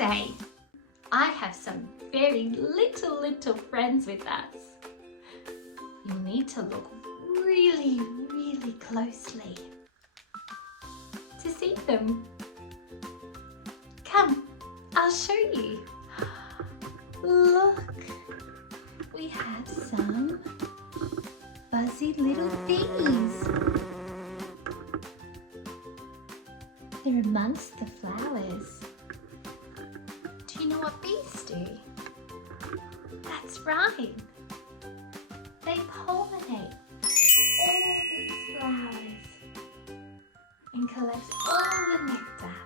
today. I have some very little friends with us. You need to look really closely to see them. Come, I'll show you. Look, we have some fuzzy little bees. They're amongst the flowers. Do you know what bees do? That's right. They pollinate all these flowers and collect all the nectar.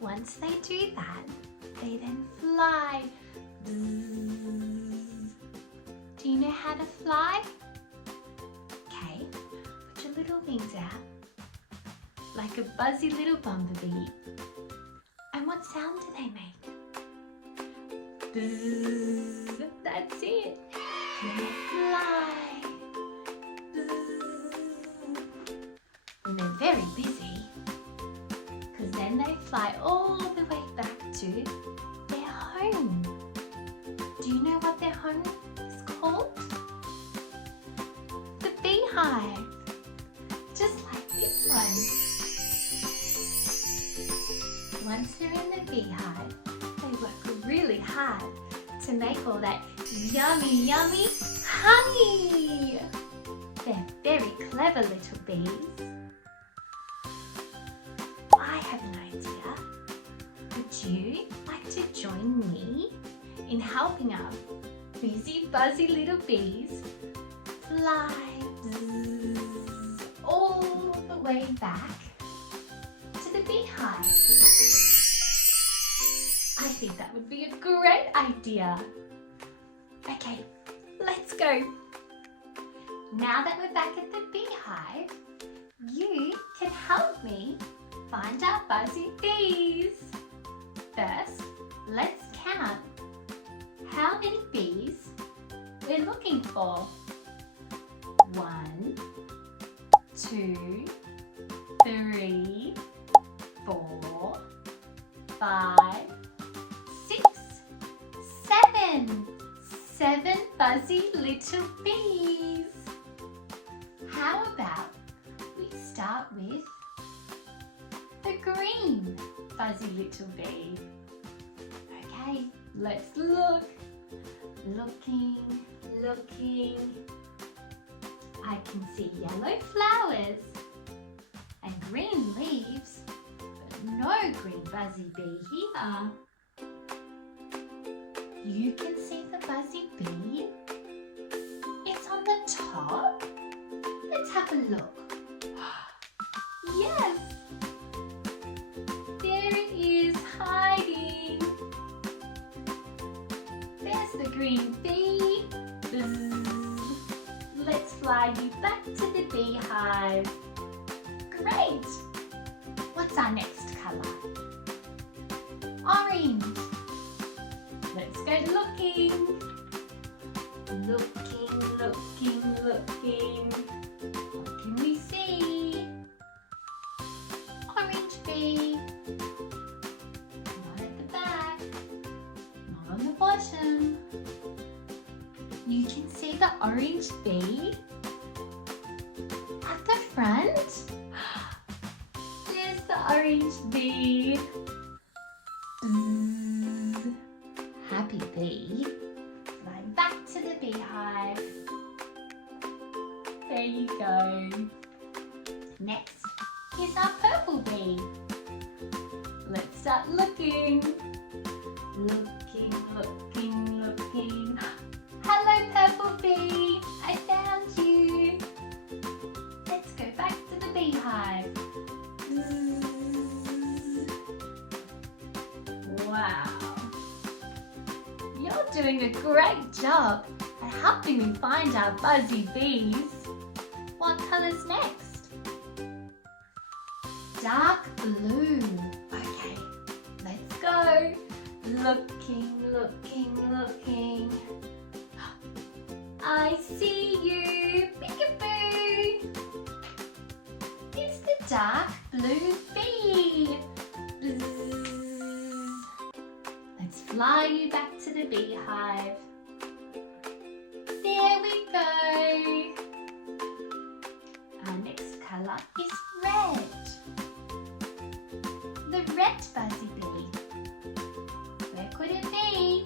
Once they do that, they then fly. Bzzz. Do you know how to fly? Okay, put your little wings out like a buzzy little bumblebee. And what sound do they make? Bzzz. That's it. They fly. Bzzz. And they're very busy because then they fly all the way back to their home. Do you know what their home is called? The beehive. Just like this one. Once they're in the beehive, they work really hard to make all that yummy honey. They're very clever little bees. I have an idea. Would you like to join me in helping our busy, buzzy little bees fly bzzz, all the way back to the beehive? I think that would be a great idea. Okay, let's go. Now that we're back at the beehive, you can help me find our buzzy bees. First, let's count how many bees we're looking for. 1, 2, 3, 4, 5, 6, 7. 7 fuzzy little bees. How about we start with the green fuzzy little bee? Okay, let's look. Looking. I can see yellow flowers and green leaves, but no green buzzy bee here. You can see the buzzy bee. It's on the top. Let's have a look. Yes! There it is, hiding. There's the green bee. Bzzz. Let's fly you back to the beehive. Great! What's our next colour? Orange. Let's go looking. Looking. What can we see? Orange bee. Not at the back. Not on the bottom. You can see the orange bee at the front. There's the orange bee. Bzzz. Happy bee. Flying back to the beehive. There you go. Next is our purple bee. Let's start looking. Looking. Hello, purple bee. I found you. Let's go back to the beehive. Wow. You're doing a great job at helping me find our buzzy bees. What colour's next? Dark blue. Okay, let's go. Looking. I see you, peekaboo. It's the dark blue bee. Bzzz. fly you back to the beehive. There we go. Our next colour is red. The red fuzzy bee. Where could it be?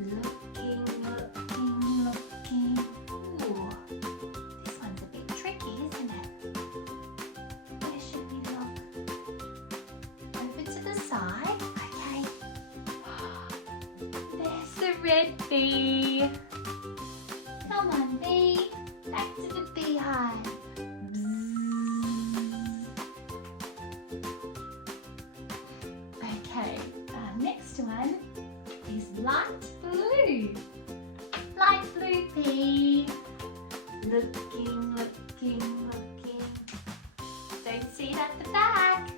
Looking, looking, looking. Ooh, this one's a bit tricky, isn't it? Where should we look? Over to the side. Okay. There's the red bee. Come on, bee. Back to the beehive. Okay, our next one is light blue. Light blue bee. Looking, looking, looking. Don't see it at the back.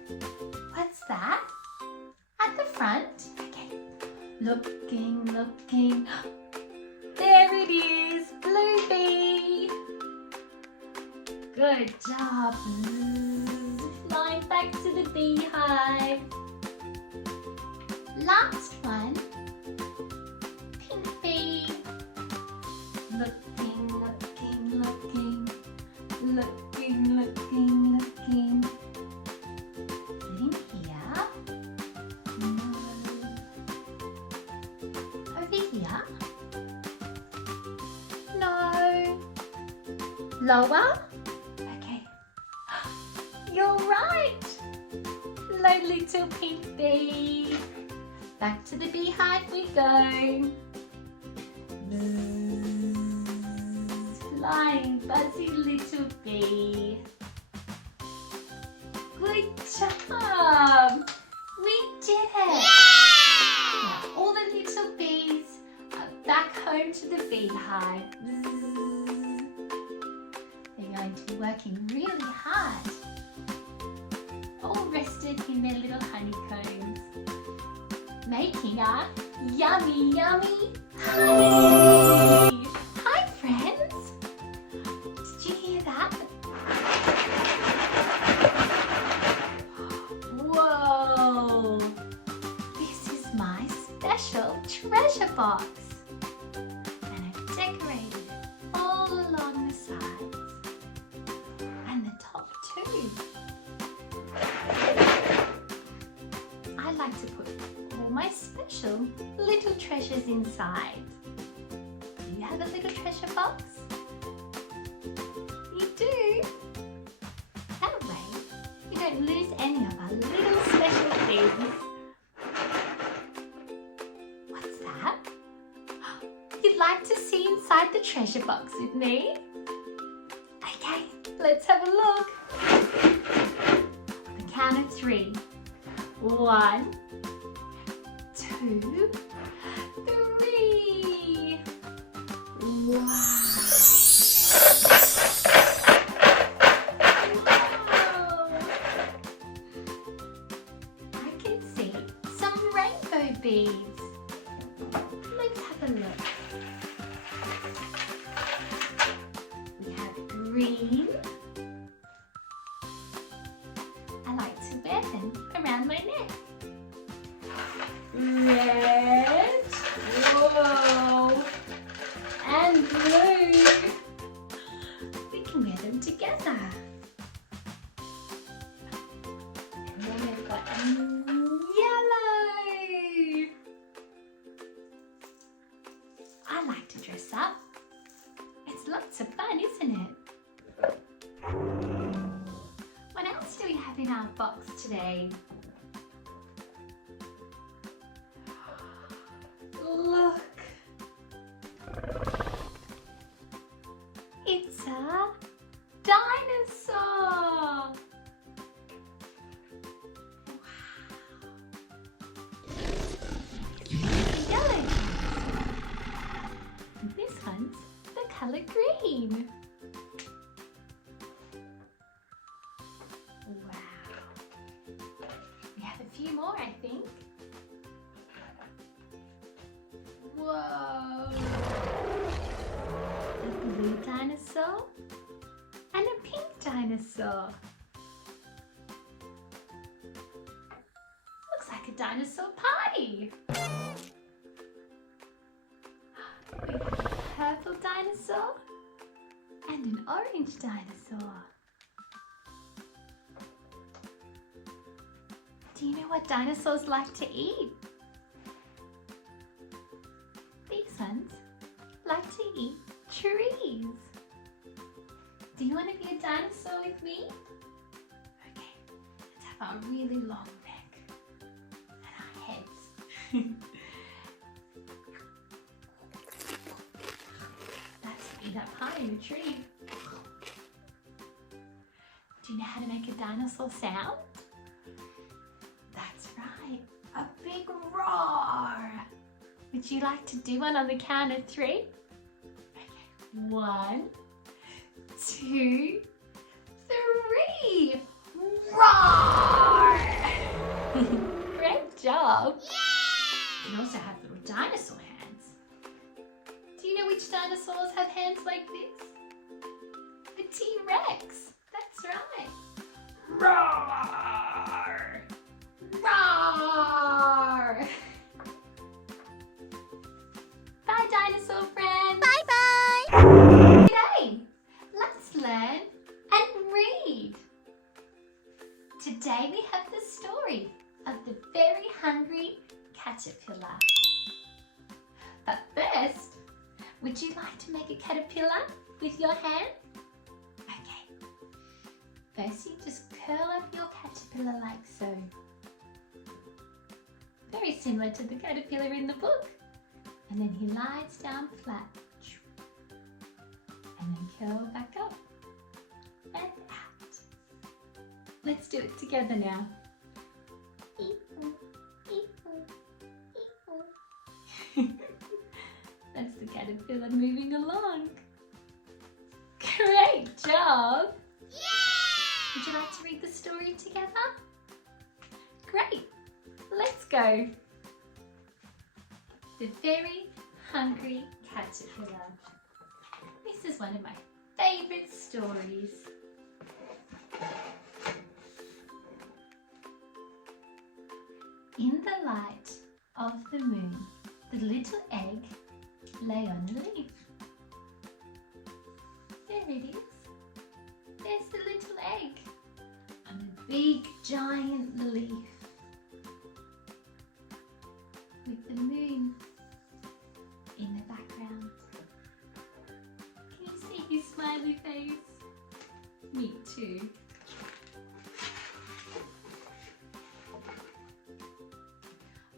What's that? At the front? Okay. Looking, looking. There it is, blue bee. Good job. Flying back to the beehive. Last one, pink bee. Looking, looking, looking, looking, looking, looking. In here? No. Over here? No. Lower? Okay. You're right. Hello, little pink bee. Back to the beehive we go. Flying, buzzy little bee. Good job! We did it! Now all the little bees are back home to the beehive. They're going to be working really hard. All rested in their little honeycombs. Making a yummy, yummy honey. Hi, friends. Did you hear that? Whoa. This is my special treasure box. And I've decorated it all along the sides. And the top too. I like to put all my special little treasures inside. Do you have a little treasure box? You do? That way you don't lose any of our little special things. What's that? You'd like to see inside the treasure box with me? Okay, let's have a look. The count of 3. 1, 2, 3. Wow. Wow. I can see some rainbow beads. Let's have a look. We have green. I like to wear them around my neck. Red, whoa, and blue. We can wear them together. And then we've got yellow. I like to dress up. It's lots of fun, isn't it? What else do we have in our box today? Look! It's a dinosaur! Wow! Yellow dinosaur. And this one's the colour green. Wow! We have a few more, I think. Whoa! A blue dinosaur and a pink dinosaur. Looks like a dinosaur party. We have a purple dinosaur and an orange dinosaur. Do you know what dinosaurs like to eat? These ones like to eat trees. Do you want to be a dinosaur with me? Okay, let's have our really long neck and our heads. Let's eat up high in a tree. Do you know how to make a dinosaur sound? That's right, a big roar. Would you like to do one on the count of 3? Okay, 1, 2, 3. Roar! Great job. You can also have little dinosaur hands. Do you know which dinosaurs have hands like this? The T-Rex. That's right. Roar! Roar! Bye, dinosaur friends. Bye-bye. Today, let's learn and read. Today we have the story of the very hungry caterpillar. But first, would you like to make a caterpillar with your hand? Okay. First you just curl up your caterpillar like so. Very similar to the caterpillar in the book. And then he lies down flat. And then curl back up and out. Let's do it together now. That's the caterpillar moving along. Great job! Yay! Would you like to read the story together? Great! Let's go. The Very Hungry Caterpillar. This is one of my favourite stories. In the light of the moon, the little egg lay on a leaf. There it is. There's the little egg on a big giant leaf with the moon in the background. Can you see his smiley face? Me too.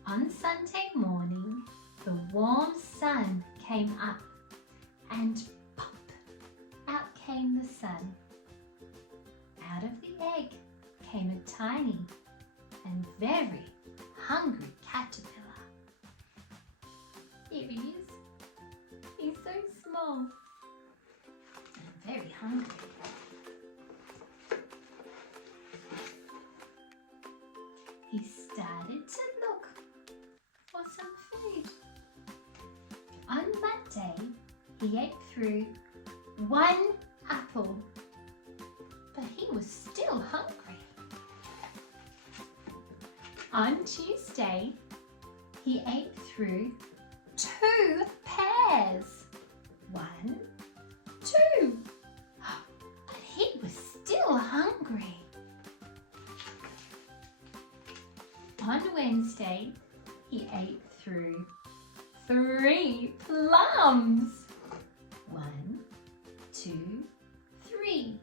On Sunday morning, the warm sun came up and pop, out came the sun. Out of the egg came a tiny and very hungry caterpillar. Here he is. He's so small and very hungry. He started to look for some food. On that day, he ate through 1 apple, but he was still hungry. On Tuesday, he ate through 2 pears. 1, 2. But he was still hungry. On Wednesday, he ate through 3 plums. 1, 2, 3.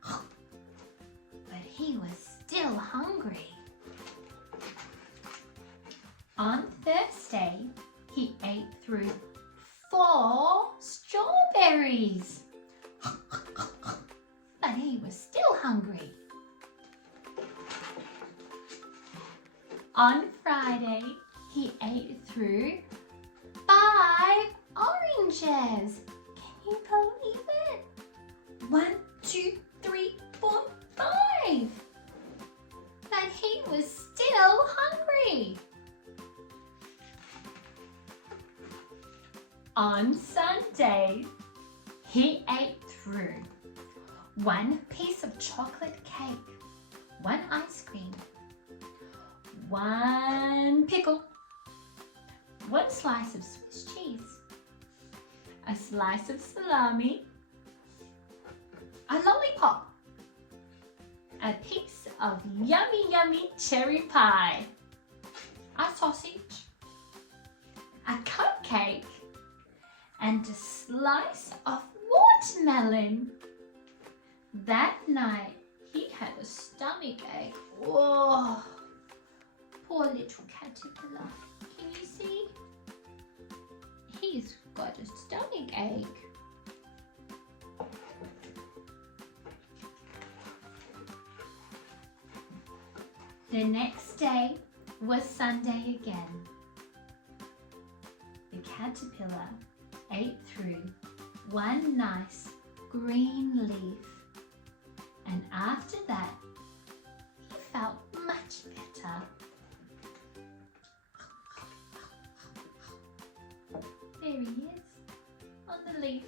But he was still hungry. On Thursday, he ate through 4 strawberries. But he was still hungry. On Friday, he ate through 5 oranges. Can you believe it? 1, 2, 3, 4, 5. But he was still hungry. On Sunday, he ate through 1 piece of chocolate cake, 1 ice cream, 1 pickle, 1 slice of Swiss cheese, a slice of salami, a lollipop, a piece of yummy, yummy cherry pie, a sausage, a cupcake, and a slice of watermelon. That night, he had a stomach ache. Oh, poor little caterpillar. Can you see? He's got a stomach ache. The next day was Sunday again. The caterpillar ate through 1 nice green leaf, and after that he felt much better. There he is on the leaf.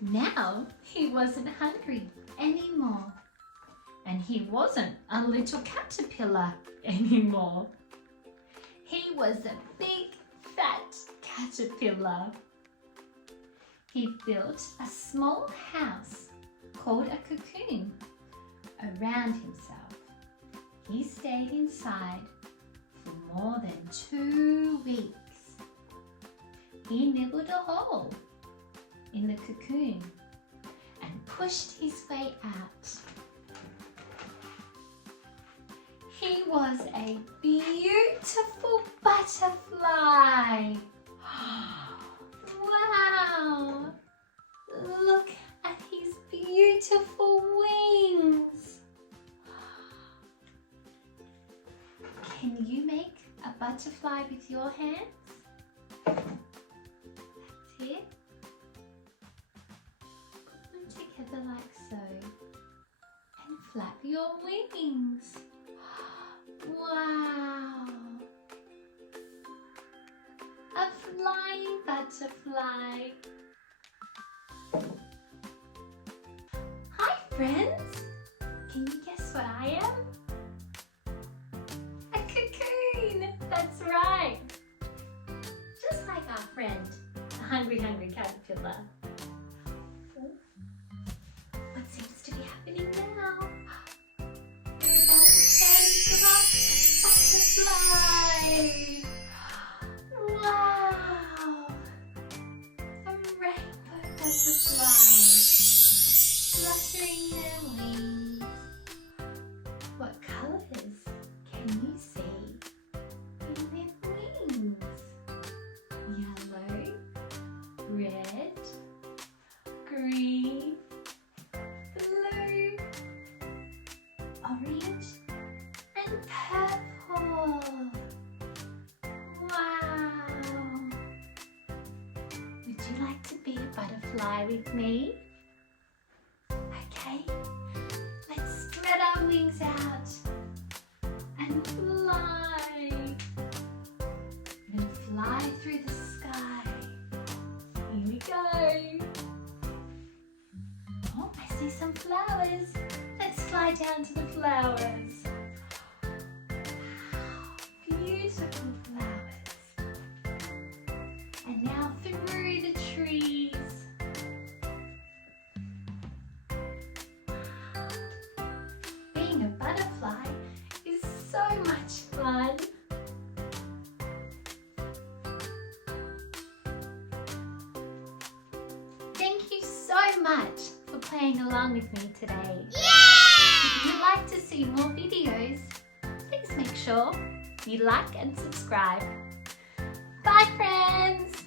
Now he wasn't hungry anymore, and he wasn't a little caterpillar anymore. He was a big fat caterpillar. He built a small house called a cocoon around himself. He stayed inside for more than 2 weeks. He nibbled a hole in the cocoon and pushed his way out. He was a beautiful butterfly. Wow! Look at his beautiful wings. Can you make a butterfly with your hands? That's it. Put them together like so and flap your wings. Wow! A flying butterfly. Hi friends! Can you guess what I am? A cocoon! That's right! Just like our friend, a hungry caterpillar. What seems to be happening now? We're about to turn into a butterfly! Wow! A rainbow butterfly! Fluttering their wings. What colours can you see in their wings? Yellow, red, green, blue, orange, and purple. Wow! Would you like to be a butterfly with me? Okay, let's spread our wings out and fly. We're going to fly through the sky. Here we go. Oh, I see some flowers. Let's fly down to the flowers. Wow, beautiful flowers. And now through the trees. Being a butterfly is so much fun. Thank you so much for playing along with me today. If you'd like to see more videos, please make sure you like and subscribe. Bye friends!